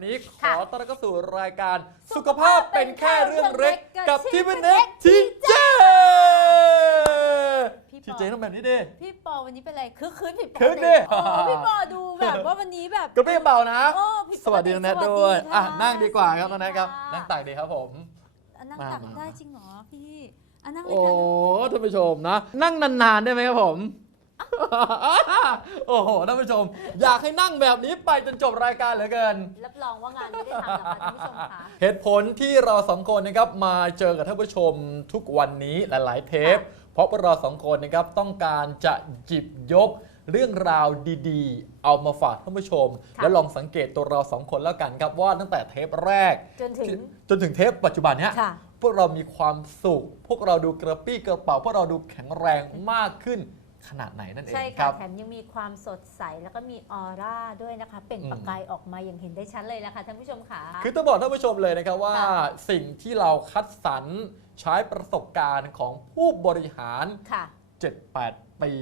และผมแบบนี้ขค่ะอต้อนรับเข้าสู่รายการ สุสุขขภาภาพพเป็นแค่เรื่องเล็กกักับบที่เป็นเน็กที่ทีเจพี่ปอทีเจต้องแบบนี้ดิ พี่ปอวันนี้เป็นไรคึกคืนผิดปกคึกติดิโอ้พี่ปอดูแบบว่าวันนี้แบบกระเปี้ยเบานะโอ้ผิดปกติสวัสดีน้องแนทสวัสดีด้วยค่ะอะนั่งดีกว่าครับน้องแนทครับค่ะนั่งตักดีครับผมอะนั่งมาตักมา ได้จริงเหรอพี่อะนั่งเลยโอ้ค่ะท่านผู้ชมนะ นั่งนานๆได้ไหมครับผม โอ้โหท่านผู้ชม อยากให้นั่งแบบนี้ไปจนจบรายการเหลือเกิน รับรองว่างานไม่ได้ทำหรอกค่ะท่านผู้ชมค่ะเหตุผลที่เราสองคนนะครับมาเจอกับท่านผู้ชมทุกวันนี้หลาย ๆ เทปค่ะเพราะพวกเราสองคนนะครับต้องการจะหยิบยกเรื่องราวดีๆ เอามาฝากท่านผู้ชมค่ะแล้วลองสังเกตตัวเราสองคนแล้วกันครับว่าตั้งแต่เทปแรก จนถึง จนถึงเทปปัจจุบันเนี้ยค่ะ พวกเรามีความสุข พวกเราดูกระปี้กระเป๋า พวกเราดูแข็งแรงมากขึ้น ขนาดไหนนั่นเองใช่คค่ะรับแถมยังมีความสดใสแล้วก็มีออร่าด้วยนะคะเป็นอืมประกายออกมาอย่างเห็นได้ชัดเลยนะคะท่านผู้ชมค่ะคือต้องบอกท่านผู้ชมเลยนะครับว่าค่ะสิ่งที่เราคัดสรรใช้ประสบการณ์ของผู้บริหารค่ะ7-8 ปี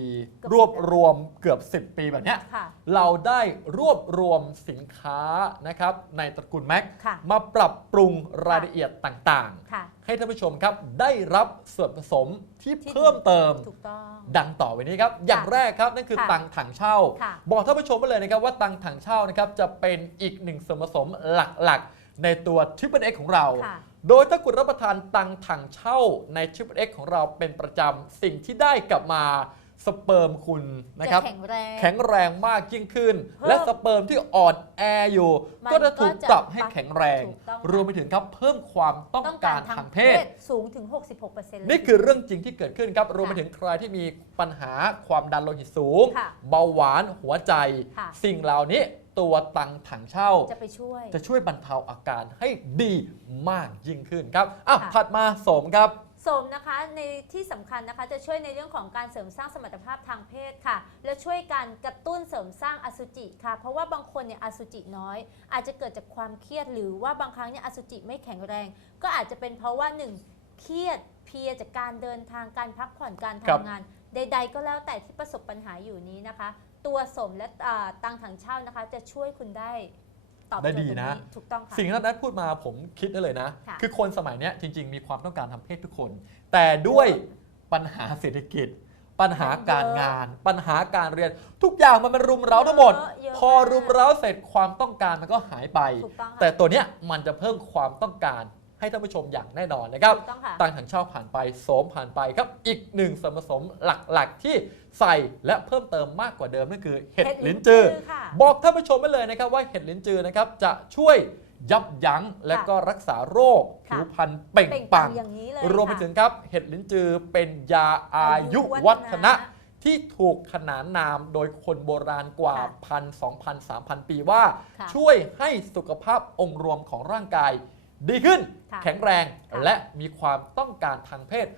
เกือบรวบรวมเกือบ 10 ปีแบบเนี้ยค่ะ เราได้รวบรวมสินค้านะครับในตระกูลแม็กค่ะ มาปรับปรุงรายละเอียดต่างค่ะ ๆ ให้ท่านผู้ชมครับได้รับส่วนผสมที่ที่ เพิ่มเติม ถูกต้อง ดังต่อไปนี้ครับ อย่างแรกครับนั่นคือค่ะตังถังเช่า ค่ะบอกท่านผู้ชมไปเลยนะครับว่าตังถังเช่านะครับจะเป็นอีกหนึ่งส่วนผสมหลักๆ ในตัว Triple X ของเรา ค่ะ โดยถ้าคุณรับประทานตังถังเช่าใน Triple X ของเราเป็นประจำสิ่งที่ได้กลับมา สเปิร์มคุณนะครับจะแข็งแรงแข็งแรงมากยิ่งขึ้นเพิ่มและสเปิร์มที่อ่อนแออยู่ มันก็จะถูกก็จะปรับให้แข็งแรง ถูกต้อง รวมไปถึงครับเพิ่มความต้องการทางเพศ สูงถึง 66%เลย นี่คือเรื่องจริงที่เกิดขึ้นครับ รวมไปค่ะถึงใครที่มีปัญหาความดันโลหิตสูง ค่ะเบาหวานหัวใจ ค่ะ สิ่งเหล่านี้ตัวตังถังเช่า จะไปช่วย จะช่วยบรรเทาอาการให้ดีมากยิ่งขึ้นครับอะค่ะ ถัดมาสมครับ สมนะคะในที่สำคัญนะคะจะช่วยในเรื่องของการเสริมสร้างสมรรถภาพทางเพศค่ะ และช่วยการกระตุ้นเสริมสร้างอสุจิค่ะ เพราะว่าบางคนเนี่ยอสุจิน้อย อาจจะเกิดจากความเครียด หรือว่าบางครั้งเนี่ยอสุจิไม่แข็งแรง ก็อาจจะเป็นเพราะว่าหนึ่งเครียดเพลียจากการเดินทางการพักผ่อนการทำงาน ใด ๆ ก็แล้วแต่ที่ประสบปัญหาอยู่นี้นะคะ ตัวสมและอ่าตังถังเช่านะคะ จะช่วยคุณได้ ตอบโจได้ทย์ดีตรงนะ ถูกต้องค่ะ สิ่งที่นัทพูดมาผมคิดได้เลยนะ ค่ะ คือคนสมัยเนี้ยจริง ๆ มีความต้องการทางเพศทุกคน แต่ด้วยปัญหาเศรษฐกิจ ปัญหาการงาน ปัญหาการเรียน ทุกอย่างมันมันรุมเร้าทั้งหมด เยอะเยอะพอมากรุมเร้าเสร็จความต้องการมันก็หายไป ถูกต้องค่ะ แต่ตัวเนี้ยมันจะเพิ่มความต้องการ ให้ท่านผู้ชมอย่างแน่นอนนะครับถูกต้องค่ะตังถังเช่าผ่านไปโสมผ่านไปครับ อีกหนึ่งส่วนผสมหลักๆ ที่ใส่และเพิ่มเติมมากกว่าเดิมนั่นคือเห็ดลิ้นจือ ค่ะ บอกท่านผู้ชมไปเลยนะครับว่าเห็ดลิ้นจือนะครับจะช่วยยับยั้งและก็รักษาโรคค่ะ ผิวพรรณเปล่งเปล่งปปลั่ลั่งง อย่างนี้เลยรวมไปค่ะ ถึงครับเห็ดลิ้นจือเป็นยาอายุวัฒนะ ที่ถูกขนานนามโดยคนโบราณกว่าค่ะพันสองพันสามพันปีว่า ค่ะ ช่วยให้สุขภาพองค์รวมของร่างกาย ดีขึ้น ค่ะแข็งแรง ค่ะ และมีความต้องการทางเพศ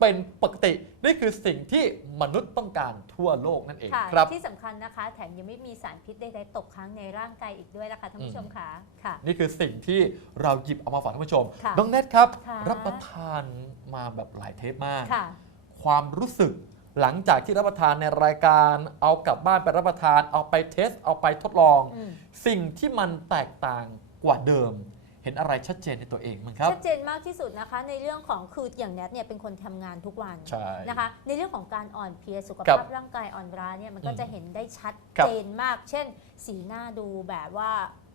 เป็นปกติ นี่คือสิ่งที่มนุษย์ต้องการทั่วโลกนั่นเองค่ะครับ ที่สำคัญนะคะ แถมยังไม่มีสารพิษใดๆตกค้างในร่างกายอีกด้วยนะคะท่านผู้ชมค่ะค่ะ นี่คือสิ่งที่เราหยิบเอามาฝากท่านผู้ชม ค่ะน้องเนทครับ ค่ะ รับประทานมาแบบหลายเทปมาก ค่ะ ความรู้สึกหลังจากที่รับประทานในรายการ เอากลับบ้านไปรับประทาน เอาไปเทส เอาไปทดลอง อืม สิ่งที่มันแตกต่างกว่าเดิม เห็นอะไรชัดเจนในตัวเองมั้งครับ ชัดเจนมากที่สุดนะคะ ในเรื่องของคืออย่างแนทเนี่ยเป็นคนทำงานทุกวันใช่นะคะ ในเรื่องของการอ่อนเพลียสุขครัภาพบร่างกายอ่อนล้าเนี่ยมันก็อืมจะเห็นได้ชัดครับเจนมาก เช่น สีหน้าดูแบบว่า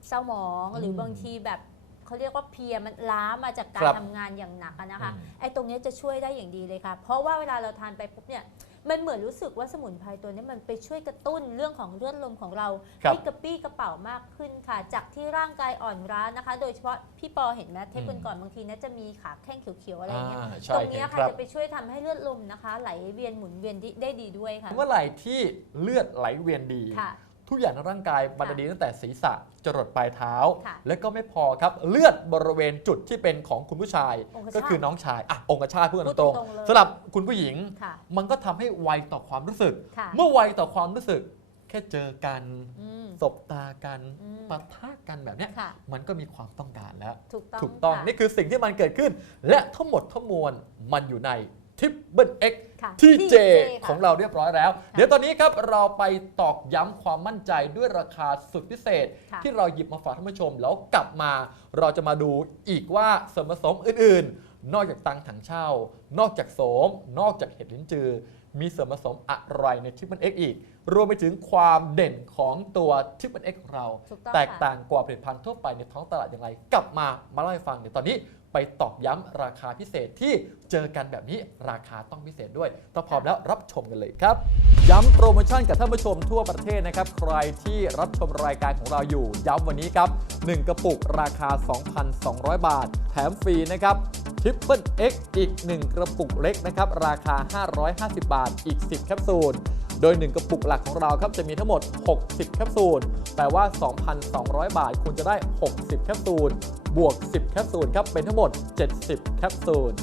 เศร้าหมองหรือมบางทีแบบเขาเรียกว่าเพลียมันล้ามาจากกาครรับทำงานอย่างหนักอะนะคะอืมไอ้ตรงเนี้ยจะช่วยได้อย่างดีเลยค่ะ เพราะว่าเวลาเราทานไปปุ๊บเนี่ย มันเหมือนรู้สึกว่าสมุนไพรตัวนี้มันไปช่วยกระตุ้นเรื่องของเลือดลมของเราครับให้กระปี้กระเป๋ามากขึ้นค่ะ จากที่ร่างกายอ่อนล้านะคะ โดยเฉพาะพี่ปอเห็นไหมเทปอืมก่อนๆบางทีนะจะมีขาแข้งเขียวๆอะไรเงี้ยอ่าใช่ตรงเนี้ยเห็นค่ะครับ จะไปช่วยทำให้เลือดลมนะคะ ไหลเวียนหมุนเวียนได้ดีด้วยค่ะเมื่อไหร่ที่เลือดไหลเวียนดี ค่ะ ทุกอย่างในร่างกายมันจะดีตั้งแต่ศีรษะจรดปลายเท้าค่ะและก็ไม่พอครับเลือดบริเวณจุดที่เป็นของคุณผู้ชายองคชาตก็คือน้องชายอะองคชาตพูดกันพูดตรงตรงๆเลยๆสำหรับคุณผู้หญิงค่ะมันก็ทำให้ไวต่อความรู้สึกค่ะเมื่อไวต่อความรู้สึก แค่เจอกันอืมสบตากันอืมปะทะกันแบบเนี้ยค่ะมันก็มีความต้องการแล้ว ถูกต้องถูกต้องค่ะนี่คือสิ่งที่มันเกิดขึ้น และทั้งหมดทั้งมวลมันอยู่ใน ทิปเบิลเอ็กค่ะที่เจค่ะ ของเราเรียบร้อยแล้ว เดี๋ยวตอนนี้ครับเราไปตอกย้ำความมั่นใจด้วยราคาสุดพิเศษ ค่ะ ที่เราหยิบมาฝากท่านผู้ชม แล้วกลับมาเราจะมาดูอีกว่าส่วนผสมอื่นๆ นอกจากตังถังเช่า นอกจากโสม นอกจากเห็ดลิ้นจือ มีส่วนผสมอะไรในทิปเปิลเอ็กอีก รวมไปถึงความเด่นของตัวทิปเปิลเอ็กของเรา ถูกต้องแตกค่ะ ต่างกว่าผลิตภัณฑ์ทั่วไปในท้องตลาดอย่างไร กลับมามาเล่าให้ฟังเดี๋ยวตอนนี้ ไปตอกย้ำราคาพิเศษที่เจอกันแบบนี้ราคาต้องพิเศษด้วยถ้าพร้อมแล้วรับชมกันเลยครับ ย้ำโปรโมชั่นกับท่านผู้ชมทั่วประเทศนะครับ ใครที่รับชมรายการของเราอยู่ ย้ำวันนี้ครับ 1 กระปุกราคา 2,200 บาท แถมฟรีนะครับทริปเปิลเอ็กอีก 1 กระปุกเล็กนะครับ ราคา 550 บาทอีก 10 แคปซูล โดย 1 กระปุกหลักของเราครับจะมีทั้งหมด 60 แคปซูล แปลว่า 2,200 บาท คุณจะได้ 60 แคปซูล บวก 10 แคปซูลครับ เป็นทั้งหมด 70 แคปซูล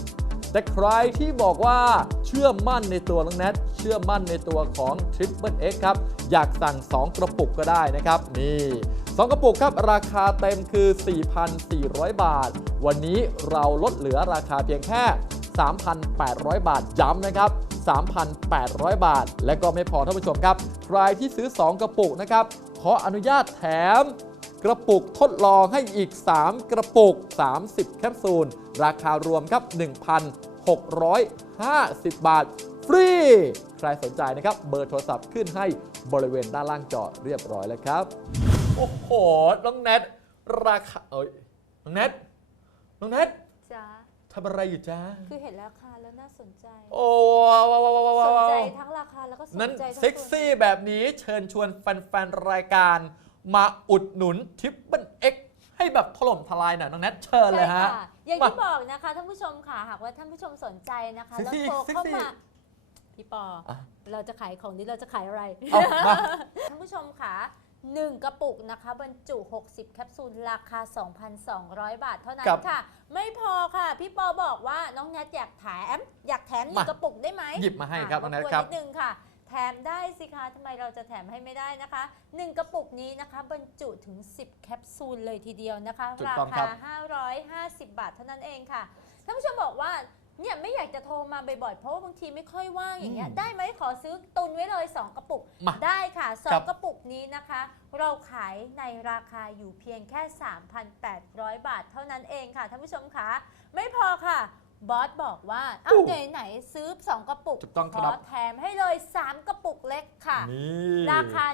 แต่ใครที่บอกว่าเชื่อมั่นในตัวน้องแนท เชื่อมั่นในตัวของ Triple X ครับ อยากสั่ง 2 กระปุกก็ได้นะครับ นี่2กระปุกครับ ราคาเต็มคือ 4,400 บาท วันนี้เราลดเหลือราคาเพียงแค่ 3,800 บาทย้ำนะครับ 3,800 บาท และก็ไม่พอท่านผู้ชมครับ ใครที่ซื้อ 2 กระปุกนะครับ ขออนุญาตแถม กระปุกทดลองให้อีก 3 กระปุก 30 แคปซูล ราคารวมครับ 1,650 บาท ฟรี ใครสนใจนะครับ เบอร์โทรศัพท์ขึ้นให้บริเวณด้านล่างจอเรียบร้อยแล้วครับ โอ้โห น้องแนทราคา เอ้ย น้องแนทน้องแนท ทำอะไรอยู่จ้าคือเห็นราคาแล้วน่าสนใจ โอ้ว้าวว้าวว้าวว้าวสนว้าใจวทั้งราคาแล้วก็สนนั้นใจทั้งเซ็กตัวซี่แบบนี้เชิญชวนแฟนๆรายการ มาอุดหนุนทิปเปิลเอ็กให้แบบถล่มทลายหน่อยน้องแนทเชิญเลยฮะ ใช่ค่อย่างมาที่บอกนะคะท่านผู้ชมค่ะหากว่าท่านผู้ชมสนใจนะคะเซ็กแล้วซี่โทรเซ็กเข้าซี่มาพี่ปออะเราจะขายของนี้เราจะขายอะไร เอามา ท่านผู้ชมค่ะ 1 กระปุกนะคะ บรรจุ 60 แคปซูล ราคา 2,200 บาทเท่านั้นครับค่ะ ไม่พอค่ะ พี่ปอบอกว่าน้องแนทอยากแถม อยากแถมหนึ่มางกระปุกได้ไหมหยิบมาให้ครับอะน้องแนทกวครับนิดนึงค่ะ แถมได้สิคะทำไมเราจะแถมให้ไม่ได้นะคะ 1 กระปุกนี้นะคะ บรรจุถึง 10 แคปซูลเลยทีเดียวนะคะ ถูกราต้องครัคา บ 550 บาทเท่านั้นเองค่ะ ท่านผู้ชมบอกว่า เนี่ยไม่อยากจะโทรมาบ่อยๆ เพราะว่าบางทีไม่ค่อยว่างอย่างเงี้ย อืมได้ไหมขอซื้อตุนไว้เลย 2 กระปุก มาได้ค่ะ ครับ 2 กระปุกนี้นะคะ เราขายในราคาอยู่เพียงแค่ 3,800 บาทเท่านั้นเองค่ะท่านผู้ชมคะ ไม่พอค่ะ บอสบอกว่าเอาอู้ไหนไหนๆซื้อ 2 กระปุกถูกต้องขครัอบ แถมให้เลย 3 กระปุกเล็กค่ะ นี่ ราคา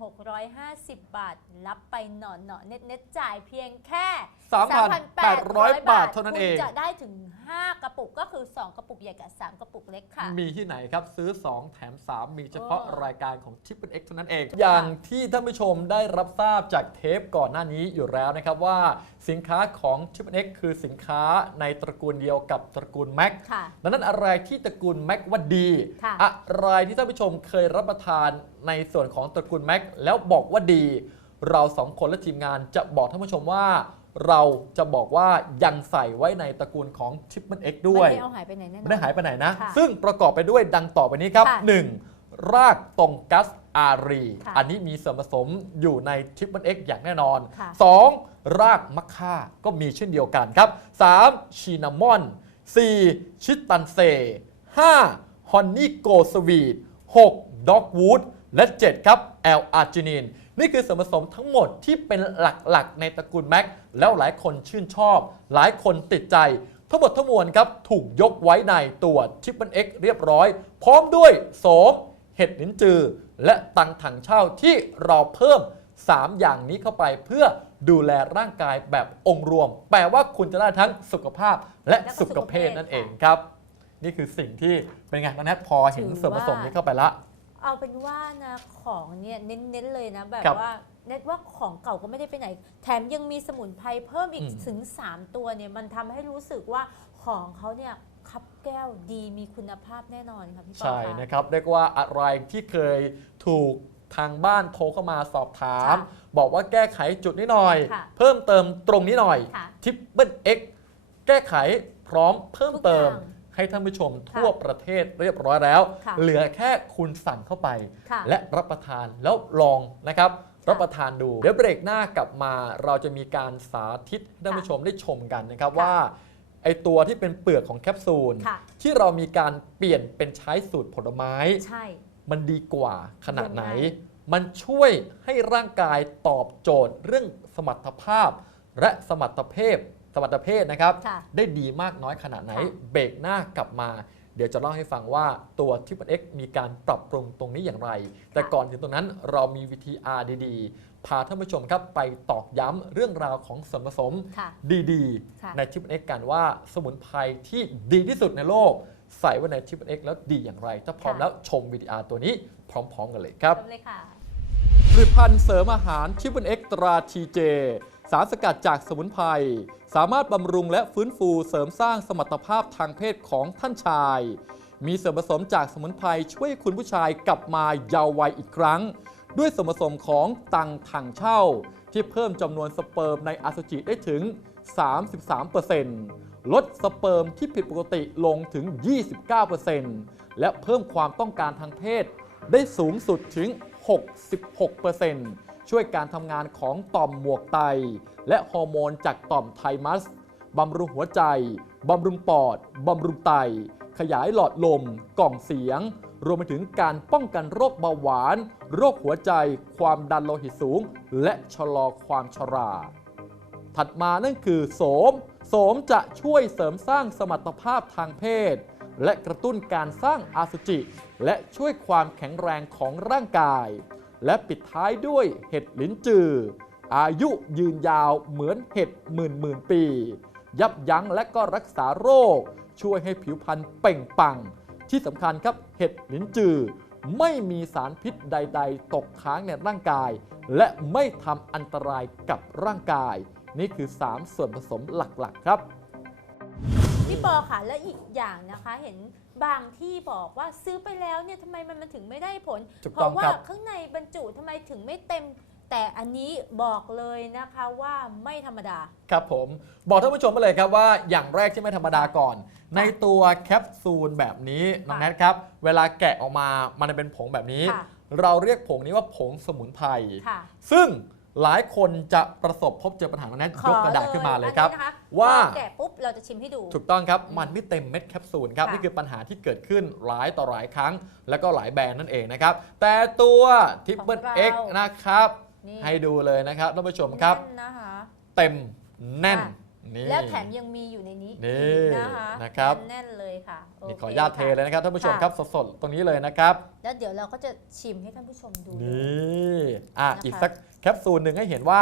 1,650 บาท รับไปหน่อหน่อๆเน็ตเน็ตๆจ่ายเพียงแค่3,800บาทเท่านั้นเอง คุณจะได้ถึง 5 กระปุกก็คือ 2 กระปุกใหญ่กับ 3 กระปุกเล็กค่ะ มีที่ไหนครับซื้อ 2 แถม 3 มีเฉพาะเออรายการของ Triple X เท่านั้นเองค่ะอย่างที่ท่านผู้ชมได้รับทราบจากเทปก่อนหน้านี้อยู่แล้วนะครับว่า สินค้าของ Triple X คือสินค้าในตระกูลเดียวกับตระกูล Mac ค่ะดังนั้นอะไรที่ตระกูลแม็กว่าดี ค่ะ อะไรที่ท่านผู้ชมเคยรับประทานในส่วนของตระกูลแม็กแล้วบอกว่าดี เราสองคนและทีมงานจะบอกท่านผู้ชมว่า เราจะบอกว่ายังใส่ไว้ในตระกูลของชิปมันเอ็กด้วย ไม่ได้เอาหายไปไหนแน่นอน ไม่ได้หายไปไหนนะ ค่ะซึ่งประกอบไปด้วยดังต่อไปนี้ครับ ค่ะ 1. รากตรงกัสอารี ค่ะอันนี้มีส่วนผสมอยู่ในทิปมันเอ็กอย่างแน่นอน ค่ะ 2. รากมะค่าก็มีเช่นเดียวกันครับ 3. ชินามอน 4. ชิตันเซ 5. ฮอนนี่โกสวีท 6. ด็อกวูด และ 7 ครับแอลอาร์จินิน นี่คือส่วนผสมทั้งหมดที่เป็นหลักๆ ในตระกูลแม็ก แล้วหลายคนชื่นชอบ หลายคนติดใจ ทั้งหมดทั้งมวลครับ ถูกยกไว้ในตัวชิปเปิลเอ็กเรียบร้อย พร้อมด้วยโสมเห็ดลิ้นจือ และตังถังเช่าที่เราเพิ่ม 3 อย่างนี้เข้าไปเพื่อ ดูแลร่างกายแบบองค์รวม แปลว่าคุณจะได้ทั้งสุขภาพและและก็สุขภาพนั่นเองครับ นี่คือสิ่งที่เป็นไงตอนนี้พอเห็นถือส่วนผสมว่านี้เข้าไปละ เอาเป็นว่านะของเนี่ยเน้นๆเลยนะแบบครับว่าเน็ตว่าของเก่าก็ไม่ได้ไปไหน แถมยังมีสมุนไพรเพิ่มอีกอืมถึง 3 ตัวเนี่ยมันทำให้รู้สึกว่าของเขาเนี่ยคับแก้วดีมีคุณภาพแน่นอนค่ะพี่ปอใช่คะนะครับ เรียกว่าอะไรที่เคยถูก ทางบ้านโทรเข้ามาสอบถาม ค่ะบอกว่าแก้ไขจุดนี้หน่อย ค่ะเพิ่มเติมตรงนี้หน่อยค่ะทิปเปิลเอ็กแก้ไขพร้อมเพิ่มเติม ทุกอย่างให้ท่านผู้ชมค่ะทั่วประเทศเรียบร้อยแล้ว ค่ะ เหลือแค่คุณสั่งเข้าไป ค่ะ และรับประทานแล้วลองนะครับ รับประทานดู เดี๋ยวเบรกหน้ากลับมาเราจะมีการสาธิตให้ท่านผู้ชมได้ชมกันนะครับค่ะว่าไอตัวที่เป็นเปลือกของแคปซูล ค่ะ ที่เรามีการเปลี่ยนเป็นใช้สูตรผลไม้ ใช่ มันดีกว่าขนาดไหนยังไงมันช่วยให้ร่างกายตอบโจทย์เรื่องสมรรถภาพ และสมรรถเพศสมรรถเพศนะครับ ค่ะได้ดีมากน้อยขนาดไหน ค่ะ เบรกหน้ากลับมา เดี๋ยวจะเล่าให้ฟังว่าตัว Triple X มีการปรับปรุงตรงนี้อย่างไร แต่ก่อนถึงตรงนั้นเรามีวิธี R ดีๆ พาท่านผู้ชมครับไปตอกย้ำเรื่องราวของส่วนผสม ค่ะ ดี ค่ะ ๆ ใน Triple X กันว่าสมุนไพรที่ดีที่สุดในโลก ใส่ไว้ใน Triple X แล้วดีอย่างไร ถ้าพร้อมค่ะแล้วชมวิดีอาร์ตัวนี้พร้อม ๆ กันเลยครับเริ่มเลยค่ะผลิตภัณฑ์เสริมอาหารชิปเปนเอ็กตราทีเจสารสกัดจากสมุนไพรสามารถบำรุงและฟื้นฟูเสริมสร้างสมรรถภาพทางเพศของท่านชาย มีส่วนผสมจากสมุนไพรช่วยคุณผู้ชายกลับมาเยาว์วัยอีกครั้ง ด้วยส่วนผสมของตังถังเช่า ที่เพิ่มจำนวนสเปิร์มในอสุจิได้ถึง 33% ลดสเปิร์มที่ผิดปกติลงถึง 29%และเพิ่มความต้องการทางเพศ ได้สูงสุดถึง 66%ช่วยการทำงานของต่อมหมวกไต และฮอร์โมนจากต่อมไทมัสบำรุงหัวใจ บำรุงปอด บำรุงไต ขยายหลอดลม กล่องเสียง รวมไปถึงการป้องกันโรคเบาหวาน โรคหัวใจ ความดันโลหิตสูง และชะลอความชรา ถัดมานั่นคือโสม โสมจะช่วยเสริมสร้างสมรรถภาพทางเพศ และกระตุ้นการสร้างอาสุจิ และช่วยความแข็งแรงของร่างกาย และปิดท้ายด้วยเห็ดลิ้นจือ อายุยืนยาวเหมือนเห็ดหมื่นหมื่นปี ยับยั้งและก็รักษาโรค ช่วยให้ผิวพรรณเป่งปัง ที่สำคัญครับเห็ดลิ้นจือไม่มีสารพิษใด ๆ ตกค้างในร่างกาย และไม่ทำอันตรายกับร่างกาย นี่คือ 3 ส่วนผสมหลักๆ ครับ พี่ปอค่ะและอีกอย่างนะคะเห็นบางที่บอกว่าซื้อไปแล้วเนี่ยทำไมมันมันถึงไม่ได้ผล ถูกเพต้องราะว่าครับ ข้างในบรรจุทำไมถึงไม่เต็ม แต่อันนี้บอกเลยนะคะว่าไม่ธรรมดา ครับผม บอกท่านผู้ชมไปเลยครับว่าอย่างแรกที่ไม่ธรรมดาก่อน ในตัวแคปซูลแบบนี้น้องค่ะแนทครับ เวลาแกะออกมามันจะเป็นผงแบบนี้ ค่ะ เราเรียกผงนี้ว่าผงสมุนไพร ค่ะ ซึ่ง หลายคนจะประสบพบเจอปัญหาน้องแนทยกกระดาษขึ้นมาเลยครับอันนี้นะคะว่าพอแกะปุ๊บเราจะชิมให้ดู ถูกต้องครับ มันไม่เต็มเม็ดแคปซูลครับค่ะนี่คือปัญหาที่เกิดขึ้นหลายต่อหลายครั้ง แล้วก็หลายแบรนด์นั่นเองนะครับ แต่ตัวทิปเปิลเอ็กนะครับนี่ให้ดูเลยนะครับท่านผู้ชมครับแน่นนะคะเต็มแน่นค่ะ นี่ แล้วแถมยังมีอยู่ในนี้นี่อีกนะคะนะครับ แน่นๆเลยค่ะโนี่เคขออนุญาตเทเลยนะครับท่านผู้ชมค่ะครับสดๆตรงนี้เลยนะครับ แล้วเดี๋ยวเราก็จะชิมให้ท่านผู้ชมดู นี่อะนะคะอีกสักแคปซูลหนึ่งให้เห็นว่า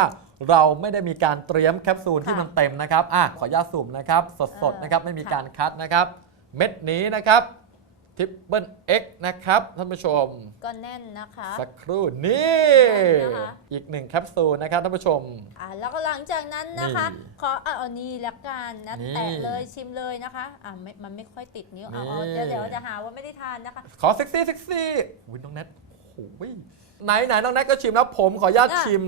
เราไม่ได้มีการเตรียมแคปซูลที่ค่ะมันเต็มนะครับอะขออนุญาตสุ่มนะครับ สดเออๆนะครับไม่มีค่ะการคัดนะครับ เม็ดนี้นะครับ ทิปเปิลเอ็กนะครับท่านผู้ชม ก็แน่นนะคะ สักครู่นี่ได้นะคะ อีกหนึ่งแคปซูลนะครับท่านผู้ชม อ่าแล้วก็หลังจากนั้นนะคะ นี่ขอเอาเอานี่ละกันนะนี่แตะเลยชิมเลยนะคะอ่าไม่มันไม่ค่อยติดนิ้วเอาเอานี่ เดี๋ยวเดี๋ยวจะหาว่าไม่ได้ทานนะคะ ขอเซ็กซี่เซ็กซี่อุ้ยน้องแนทโอ้โหไหนไหนน้องแนทก็ชิมแล้วผมขออนุญาตอะชิม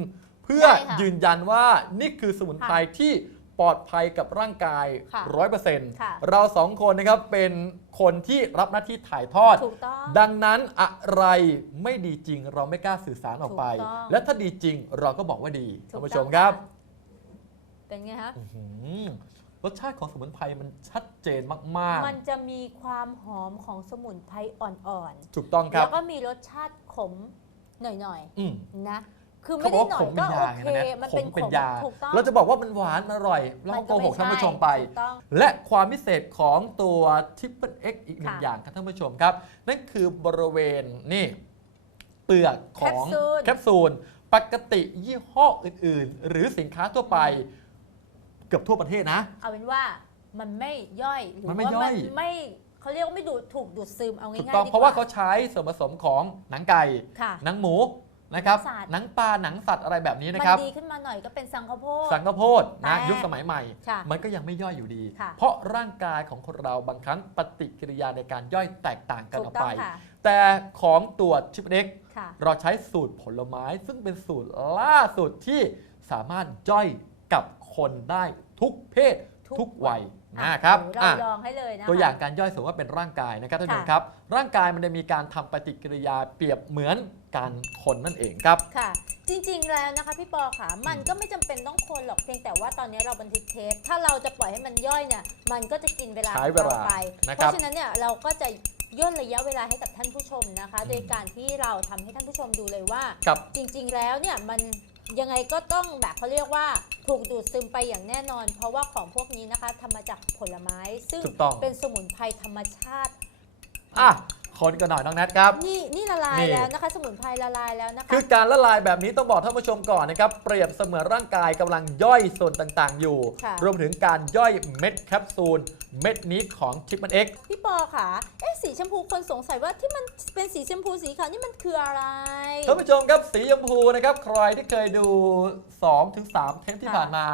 เพื่อได้ค่ะยืนยันว่านี่คือสมุนไพรที่ ปลอดภัยกับร่างกายค่ะร้อยเปอร์เซ็นต์ค่ะเราสองคนนะครับเป็นคนที่รับหน้าที่ถ่ายทอด ถูกต้องดังนั้นอะไรไม่ดีจริง เราไม่กล้าสื่อสารออกไป ถูกต้อง และถ้าดีจริงเราก็บอกว่าดีถูท่ากนผู้ต้ชองมครับะเป็นไงคะ อื้อหือรสชาติของสมุนไพรมันชัดเจนมากมันจะมีความหอมของสมุนไพรอ่อนๆถูกต้องๆครัแล้บวก็มีรสชาติขมหน่อย อืม ๆ นะ คือเขาไม่บอได้กหน่ว่าอยขมก็เป็นโอยาเคไงนะมันขเป็นมขเป็นมยา ถูกต้อง เราจะบอกว่ามันหวานอร่อยเรามันโกก็หกไม่ท่านผู้ชมใช่ไป ถูกต้องและความพิเศษของตัวทิปเปิลเอ็กอีกหนึ่งค่ะ อย่างครับท่านผู้ชมครับ นั่นคือบริเวณนี่เปลือกของแคปซูลแคปซูลปกติยี่ห้ออื่น ๆ หรือสินค้าทั่วไป เกือบทั่วประเทศนะ เอาเป็นว่ามันไม่ย่อยหรือมันไม่ว่าย่มัอยนไม่เขาเรียกว่าไม่ดูดถูกดูดซึมเอาง่ายถูกๆต้องดีกเพราะว่าเขาใช้ส่วนผสมของหนังไก่ ค่ะ หนังหมู นะครับหนังสัตว์ หนังปลาหนังสัตว์อะไรแบบนี้มันะครับดีขึ้นมาหน่อยก็เป็นสังข้าวโพด สังกะโพดนะแต่ยุคสมัยใหม่ ค่ะมันก็ยังไม่ย่อยอยู่ดี ค่ะ เพราะร่างกายของคนเราบางครั้งปฏิกิริยาในการย่อยแตกต่างกันถูอกอกต้อไป งค่ะแต่ของตัวชิปเอ็ก ค่ะ เราใช้สูตรผลไม้ซึ่งเป็นสูตรล่าสุดที่สามารถย่อยกับคนได้ทุกเพศทุกวัยอะนะครับเราอะลองให้เลยนะคะ ตัวอย่างการย่อยสมมติว่าเป็นร่างกายนะครับท่านผู้ชมครับ ร่างกายมันจะมีการทำปฏิกิริยาเปรียบเหมือน การคนนั่นเองครับ ค่ะ จริงๆแล้วนะคะพี่ปอค่ะ มันก็ไม่จำเป็นต้องคนหรอกเพียงแต่ว่าตอนนี้เราบันทึกเทป ถ้าเราจะปล่อยให้มันย่อยเนี่ย มันก็จะกินเวลาใช้เวลาของรไป นะคเพรับราะฉะนั้นเนี่ยเราก็จะย่นระยะเวลาให้กับท่านผู้ชมนะคะ อืม โดยการที่เราทำให้ท่านผู้ชมดูเลยว่า กับ จริงๆ แล้วเนี่ยมันยังไงก็ต้องแบบเขาเรียกว่าถูกดูดซึมไปอย่างแน่นอน เพราะว่าของพวกนี้นะคะทำมาจากผลไม้ ซึ่งถูกต้อง เป็นสมุนไพรธรรมชาติ อะ คนกันหน่อยน้องแนทครับ นี่นี่ละลายนี่ แล้วนะคะ สมุนไพรละลายแล้วนะคะ คือการละลายแบบนี้ต้องบอกท่านผู้ชมก่อนนะครับ เปรียบเสมือนร่างกายกำลังย่อยส่วนต่างๆ อยู่ ค่ะ รวมถึงการย่อยเม็ดแคปซูล เม็ดนี้ของชิปมันเอ็กพี่ปอค่ะ เอ๊ะสีชมพูคนสงสัยว่าที่มันเป็นสีชมพูสีขาวนี่มันคืออะไร ท่านผู้ชมครับสีชมพูนะครับ ใครที่เคยดู 2-3ถึง3เทปที่ค่ะ ผ่านมา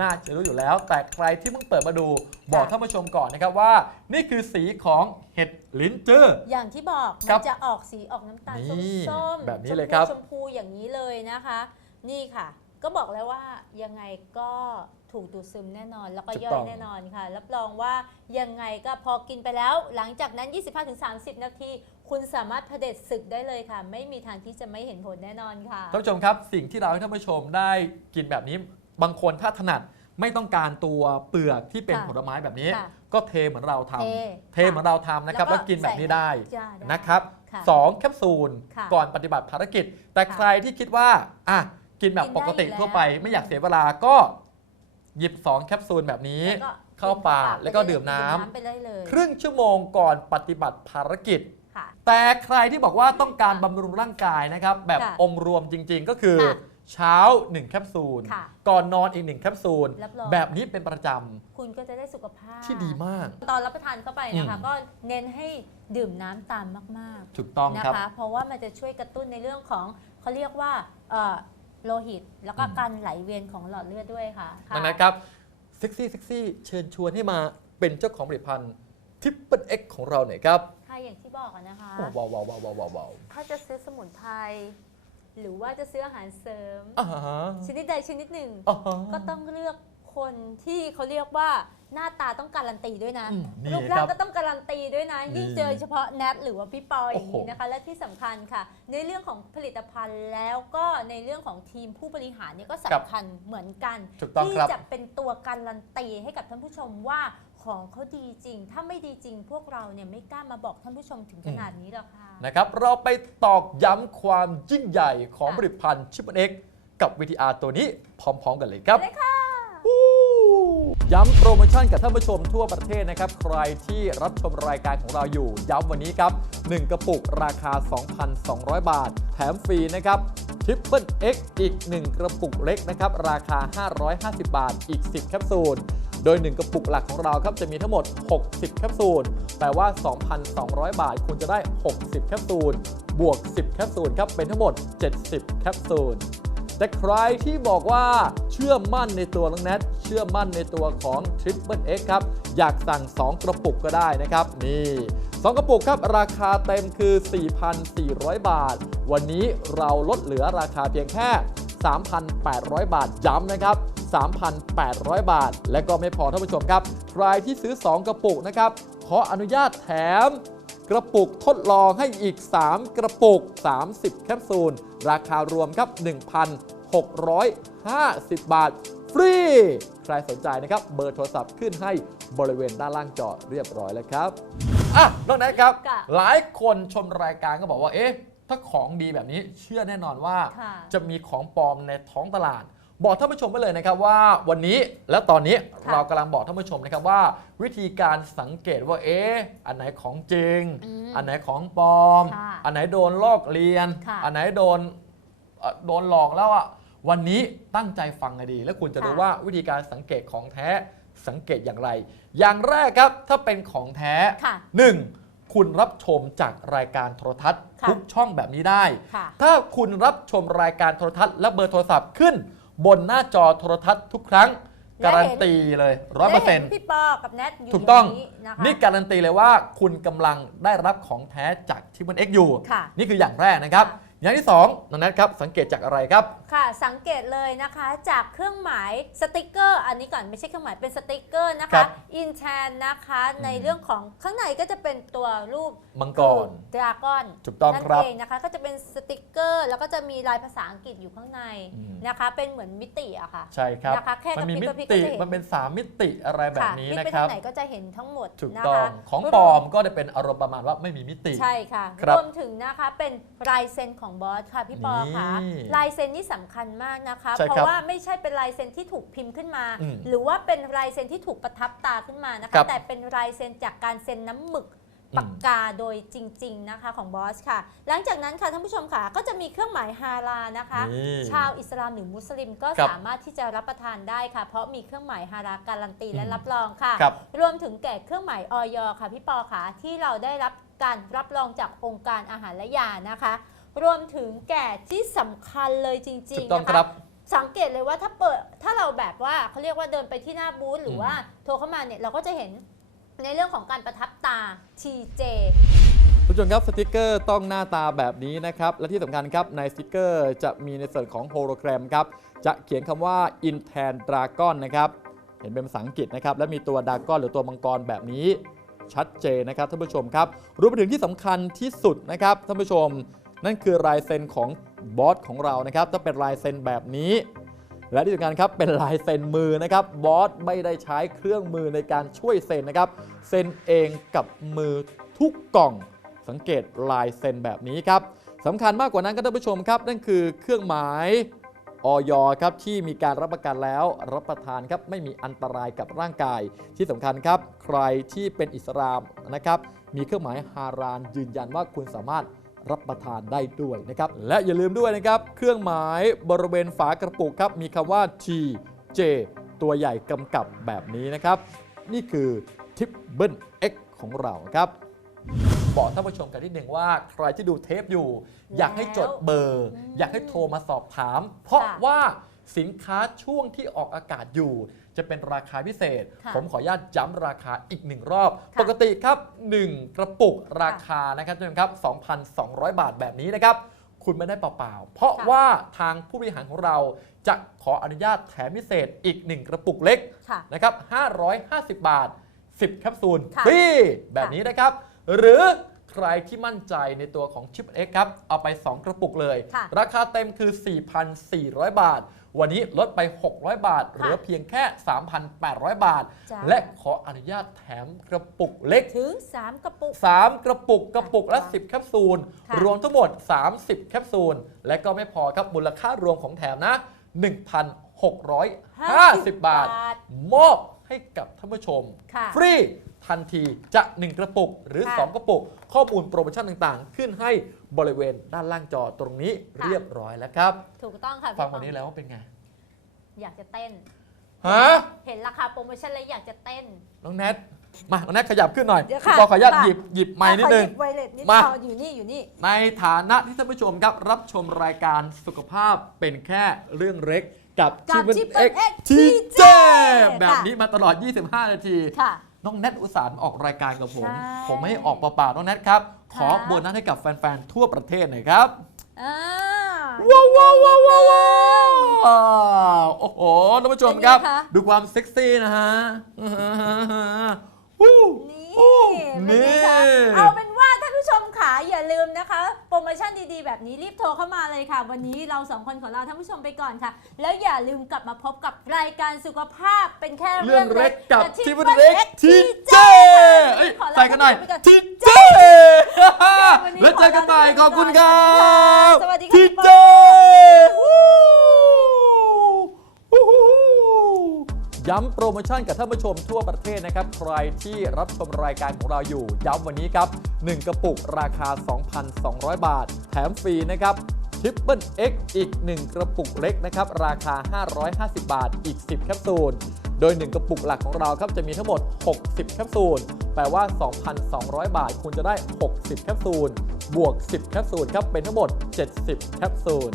น่าจะรู้อยู่แล้ว แต่ใครที่เพิ่งเปิดมาดู บอกค่ะท่านผู้ชมก่อนนะครับว่า นี่คือสีของเห็ดลิ้นจื้อ อย่างที่บอกครัมับนจะออกสีออกน้ำตาลนี่ส้มๆแบบนี้ชมเลยพูครับ ชมพูอย่างนี้เลยนะคะ นี่ค่ะ ก็บอกแล้วว่ายังไงก็ถูกดูดซึมแน่นอน แล้วก็ย่อยแน่นอนค่ะ รับรองว่ายังไงก็พอกินไปแล้ว หลังจากนั้น 25-30 นาที คุณสามารถเผด็จศึกได้เลยค่ะ ไม่มีทางที่จะไม่เห็นผลแน่นอนค่ะ ท่านผู้ชมครับ สิ่งที่เราให้ท่านผู้ชมได้กินแบบนี้ บางคนถ้าถนัดไม่ต้องการตัวเปลือกที่เป็นค่ะผลไม้แบบนี้ ค่ะก็เทเหมือนเราทำเทเทเหมือนเราทำนะครับแล้วก็แล้วกินแบบนี้ได้ใส่ได้นะครับค่ะสองแคปซูลค่ะก่อนปฏิบัติภารกิจ แต่ค่ะใครที่คิดว่าอะกินแบบกินปกติได้อยู่ทั่วไปแล้วไม่อยากเสียเวลาก็หยิบ2แคปซูลแบบนี้ แล้วก็เข้าปากแล้วก็ดื่มน้ำ ไปได้เลยครึ่งชั่วโมงก่อนปฏิบัติภารกิจ ค่ะ แต่ใครที่บอกว่าต้องการบำรุงร่างกายนะครับ แบบค่ะองค์รวมจริงๆ ก็คือ ค่ะ เช้า 1 แคปซูล ค่ะก่อนนอนอีก 1 แคปซูล รับรอง แบบนี้เป็นประจคุณก็จะได้สุขภาพำที่ดีมาก ตอนรับประทานเข้าไปนะคะ อืม ก็เน้นให้ดื่มน้ำตามมากถูกต้องๆครับนะคะเพราะว่ามันจะช่วยกระตุ้นในเรื่องของเขาเรียกว่าเอ่อโลหิต แล้วก็อืม การไหลเวียนของหลอดเลือดด้วยค่ะค่ะดังนั้นครับเซ็กซี่เซ็กซี่เชิญชวนให้มาเป็นเจ้าของผลิตภัณฑ์ทิปเปิลเอ็กของเราหน่อยครับค่ะอย่างที่บอกอะนะคะ โอ้ว้าวว้าวว้าวว้าวว้าวว้าวถ้าจะซื้อสมุนไพร หรือว่าจะซื้ออาหารเสริม อ่าฮะชนิดใดชนิดหนึ่ง อ่าฮะ ก็ต้องเลือกคนที่เขาเรียกว่าหน้าตาต้องการันตีด้วยนะอืมนี่รูปร่างครับก็ต้องการันตีด้วยนะ ยิ่งนี่เจอเฉพาะแนทหรือว่าพี่ปออย่างนี้โอ้โหนะคะ และที่สำคัญค่ะ ในเรื่องของผลิตภัณฑ์แล้วก็ในเรื่องของทีมผู้บริหารเนี่ยก็สำคัญเหมือนกัน ถูกต้องที่ครับ จะเป็นตัวการันตีให้กับท่านผู้ชมว่า ของเขาดีจริง ถ้าไม่ดีจริง พวกเราเนี่ยไม่กล้ามาบอกท่านผู้ชมถึงขนาดนี้หรอกค่ะ นะครับเราไปตอกย้ำความยิ่งใหญ่ของค่ะผลิตภัณฑ์ชิปเอ็กกับ VTR ตัวนี้พร้อม ๆ กันเลยครับ เลยค่ะวู้ย้ำโปรโมชั่นกับท่านผู้ชมทั่วประเทศนะครับ ใครที่รับชมรายการของเราอยู่ ย้ำวันนี้ครับ 1 กระปุกราคา 2,200 บาท แถมฟรีนะครับทริปเปิลเอ็กอีก 1 กระปุกเล็กนะครับ ราคา 550 บาทอีก 10 แคปซูล โดย 1 กระปุกหลักของเราครับจะมีทั้งหมด 60 แคปซูล แปลว่า 2,200 บาท คุณจะได้ 60 แคปซูล บวก 10 แคปซูลครับ เป็นทั้งหมด 70 แคปซูล แต่ใครที่บอกว่าเชื่อมั่นในตัวน้องแนท เชื่อมั่นในตัวของ Triple X ครับ อยากสั่ง 2 กระปุกก็ได้นะครับ นี่2กระปุกครับ ราคาเต็มคือ 4,400 บาท วันนี้เราลดเหลือราคาเพียงแค่ 3,800 บาทย้ำนะครับ 3,800 บาท และก็ไม่พอท่านผู้ชมครับ ใครที่ซื้อ 2 กระปุกนะครับ ขออนุญาตแถม กระปุกทดลองให้อีก 3 กระปุก 30 แคปซูล ราคารวมครับ 1,650 บาท ฟรี ใครสนใจนะครับ เบอร์โทรศัพท์ขึ้นให้บริเวณด้านล่างจอเรียบร้อยแล้วครับอะนอกนั้นครับ ค่ะ หลายคนชมรายการก็บอกว่าเอ๊ะ ถ้าของดีแบบนี้เชื่อแน่นอนว่า ค่ะ จะมีของปลอมในท้องตลาด บอกท่านผู้ชมไปเลยนะครับว่าวันนี้และตอนนี้ค่ะเรากำลังบอกท่านผู้ชมนะครับว่า วิธีการสังเกตว่าเอ๊ะอันไหนของจริง อืมอันไหนของปลอม ค่ะอันไหนโดนลอกเรียน ค่ะ อันไหนโดนเอ่อโดนหลอกแล้วอะวันนี้ตั้งใจฟังให้ดี แล้วคุณจะรู้ค่ะว่าวิธีการสังเกตของแท้สังเกตอย่างไร อย่างแรกครับถ้าเป็นของแท้ ค่ะ หนึ่งคุณรับชมจากรายการโทรทัศน์ ค่ะ ทุกช่องแบบนี้ได้ ค่ะ ถ้าคุณรับชมรายการโทรทัศน์และเบอร์โทรศัพท์ขึ้น บนหน้าจอโทรทัศน์ทุกครั้งและการันเห็นตีเลยร้อยเปอร์เซ็นต์และห็พี่ปอกับแนทอยู่ถูกต้องย่านี้นะคะ นี่การันตีเลยว่าคุณกำลังได้รับของแท้จากทิปเปิลเอ็กอยู่ ค่ะนี่คืออย่างแรกนะครับ ค่ะ อย่างที่สองน้องแนทครับสังเกตจากอะไรครับ ค่ะ สังเกตเลยนะคะจากเครื่องหมายสติกเกอร์ อันนี้ก่อนไม่ใช่เครื่องหมายเป็นสติกเกอร์นะครัคะบอินแทนนะคะในเรื่องของข้างในก็จะเป็นตัวรูปมังกร ดราก้อนถูกต้องนั่นครับเองนะคะก็จะเป็นสติกเกอร์ แล้วก็จะมีลายภาษาอังกฤษอยู่ข้างในอืม นะคะ เป็นเหมือนมิติอะค่ะ ใช่ครับ นะคะแค่มัมีกมิระพริบติกระพริบก็จะเห็น มันเป็น 3 มิติอะไรแบบนี้ค่ะนะพลิกคไปรับทางไหนก็จะเห็นทั้งหมดถูกนะต้องคะของปลอมก็จะเป็นอารมณ์ประมาณว่าไม่มีมิติ ใช่ค่ะครับ รวมถึงนะคะเป็นลายเซ็นของบอสค่ะพี่ปอค่ะนี่ลายเซ็นนี่สำคัญมากนะคะ ใช่เพครับราะว่าไม่ใช่เป็นลายเซ็นที่ถูกพิมพ์ขึ้นมา อืมหรือว่าเป็นลายเซ็นที่ถูกประทับตาขึ้นมานะครัคะ บแต่เป็นลายเซ็นจากการเซ็นน้ำหมึกอืมปากกาโดยจริง ๆนะคะของบอสค่ะ หลังจากนั้นค่ะท่านผู้ชมค่ะก็จะมีเครื่องหมายฮารานะคะ นี่ชาวอิสลามหรือมุสลิมก็ครับสามารถที่จะรับประทานได้ค่ะ เพราะมีเครื่องหมายฮาราการันตีและอืม รับรองค่ะ ครับ รวมถึงแก่เครื่องหมายออยค่ะพี่ปอค่ะที่เราได้รับการรับรองจากองค์การอาหารและยานะคะ รวมถึงแก่ที่สำคัญเลยจริถูงกๆต้องนะครัคะบ สังเกตเลยว่าถ้าเปิดถ้าเราแบบว่าเขาเรียกว่าเดินไปที่หน้าบูธหรืออม ว่าโทรเข้ามาเนี่ยเราก็จะเห็นในเรื่องของการประทับตา TJ คุณผู้ชมครับสติกเกอร์ต้องหน้าตาแบบนี้นะครับ และที่สำคัญครับในสติกเกอร์จะมีในส่วนของโฮโลแกรมครับ จะเขียนคำว่า Intan Dragon นะครับ เห็นเป็นภาษาอังกฤษนะครับ และมีตัวดากอนหรือตัวมังกรแบบนี้ ชัดเจนนะครับท่านผู้ชมครับรวมไปถึงที่สำคัญที่สุดนะครับท่านผู้ชม นั่นคือลายเซ็นของบอสของเรานะครับจะเป็นลายเซ็นแบบนี้ และที่สำคัญครับเป็นลายเซ็นมือนะครับบอสไม่ได้ใช้เครื่องมือในการช่วยเซ็นนะครับเซ็นเองกับมือทุกกล่อง สังเกตลายเซ็นแบบนี้ครับสำคัญมากกว่านั้นครับท่านผู้ชมครับ นั่นคือเครื่องหมายออยครับที่มีการรับประกันแล้วรับประทานครับไม่มีอันตรายกับร่างกาย ที่สำคัญครับ ใครที่เป็นอิสลามนะครับมีเครื่องหมายฮารานยืนยันว่าคุณสามารถ รับประทานได้ด้วยนะครับ และอย่าลืมด้วยนะครับ เครื่องหมายบริเวณฝากระปุกครับ มีคำว่า TJ ตัวใหญ่กำกับแบบนี้นะครับ นี่คือทิปเบิล X ของเราครับบอกท่านผู้ชมกันนิดหนึ่งว่าใครที่ดูเทปอยู่ อยากให้จดเบอร์อืมอยากให้โทรมาสอบถาม เพราะค่ะว่าสินค้าช่วงที่ออกอากาศอยู่ จะเป็นราคาพิเศษ ค่ะผมขออนุญาตย้ำราคาอีกหนึ่งรอบ ค่ะปกติครับ 1 กระปุกราคานะครับท่านผู้ชมครับ 2,200 บาทแบบนี้นะครับ คุณไม่ได้เปล่าๆ เพราะค่ะ ว่าทางผู้บริหารของเราจะขออนุญาตแถมพิเศษอีก 1 กระปุกเล็ก ค่ะ นะครับ 550 บาท 10 แคปซูลค่ะฟรีแบบนี้นะครับ หรือใครที่มั่นใจในตัวของชิป X ครับ เอาไป 2 กระปุกเลย ค่ะราคาเต็มคือ 4,400 บาท วันนี้ลดไป 600 บาท เหลือเพียงแค่ 3,800 บาทจ้าและขออนุญาตแถมกระปุกเล็กถึง 3 กระปุก 3 กระปุกกระปุกละค่ะ10 แคปซูลค่ะรวมทั้งหมด 30 แคปซูล และก็ไม่พอครับมูลค่ารวมของแถมนะ 1,650 บาท มอบให้กับท่านผู้ชมค่ะฟรี ทันทีจะ 1 กระปุกหรือ ค่ะ2 กระปุก ข้อมูลโปรโมชั่นต่างๆ ขึ้นให้บริเวณด้านล่างจอตรงนี้ค่ะ เรียบร้อยแล้วครับ ถูกต้องค่ะฟังพี่วันนี้ปอแล้วเป็นไงอยากจะเต้น ฮะเห็นราคาโปรโมชั่นแล้วอยากจะเต้น น้องแนทมาน้องแนทขยับขึ้นหน่อยเดี๋ยวค่ะขอขออนุญาตค่ะหยิบหยิบไม้นิดนึงขอหยิบไวเลสนิดมาเดียวอยู่นี่อยู่นี่ ในฐานะที่ท่านผู้ชมครับ รับชมรายการสุขภาพเป็นแค่เรื่องเล็กกับ กับ Triple Triple X X ทีเจ TJ แบบนี้มาตลอด 25 นาที ค่ะ น้องแนทอุตส่าห์มาออกรายการกับผม ใช่ ผมไม่ให้ออกเปล่าๆน้องแนทครับ ขอค่ะโบนัสให้กับแฟนๆทั่วประเทศหน่อยครับอ่าว้าวว้าวว้าวว้าวว้าวโอ้โหท่านผู้ชมครับเป็นไงคะดูความเซ็กซี่นะฮะอื้อหือหือหือฮู้ นี่โอ้ เป็นไงคะนี่เอาเป็นว่าท่านผู้ชมขาอย่าลืมนะคะ โปรโมชั่นดีๆ แบบนี้รีบโทรเข้ามาเลยค่ะ วันนี้เราสองคนขอลาท่านผู้ชมไปก่อนค่ะ แล้วอย่าลืมกลับมาพบกับรายการสุขภาพเป็นแค่เรื่องเล็กกับที่ที่มันเล็กทีเจเอ้ยขอลาใส่กันหน่อยท่าผู้ชมไปก่อนทีเจวันนี้แล้วเจอกันใหม่ขขออบลาคุณครับสวัสดีค่ะทีเจ ย้ำโปรโมชั่นกับท่านผู้ชมทั่วประเทศนะครับ ใครที่รับชมรายการของเราอยู่ ย้ำวันนี้ครับ 1 กระปุกราคา 2,200 บาท แถมฟรีนะครับ Triple X อีก 1 กระปุกเล็กนะครับ ราคา 550 บาท อีก 10 แคปซูล โดย 1 กระปุกหลักของเราครับจะมีทั้งหมด 60 แคปซูล แปลว่า 2,200 บาท คุณจะได้ 60 แคปซูล บวก 10 แคปซูลครับ เป็นทั้งหมด 70 แคปซูล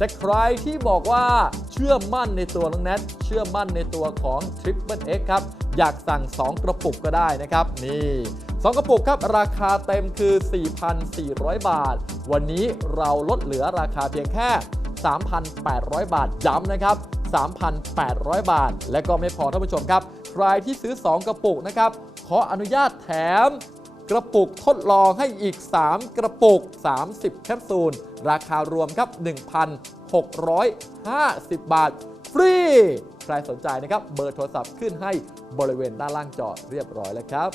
แต่ใครที่บอกว่าเชื่อมั่นในตัวน้องแนทเชื่อมั่นในตัวของ Triple X ครับ อยากสั่ง 2 กระปุกก็ได้นะครับ นี่ 2 กระปุกครับ ราคาเต็มคือ 4,400 บาท วันนี้เราลดเหลือราคาเพียงแค่ 3,800 บาทย้ำนะครับ 3,800 บาท และก็ไม่พอท่านผู้ชมครับ ใครที่ซื้อ 2 กระปุกนะครับ ขออนุญาตแถม กระปุกทดลองให้อีก 3 กระปุก 30 แคปซูล ราคารวมครับ 1,650 บาท ฟรี ใครสนใจนะครับ เบอร์โทรศัพท์ขึ้นให้บริเวณด้านล่างจอเรียบร้อยแล้วครับ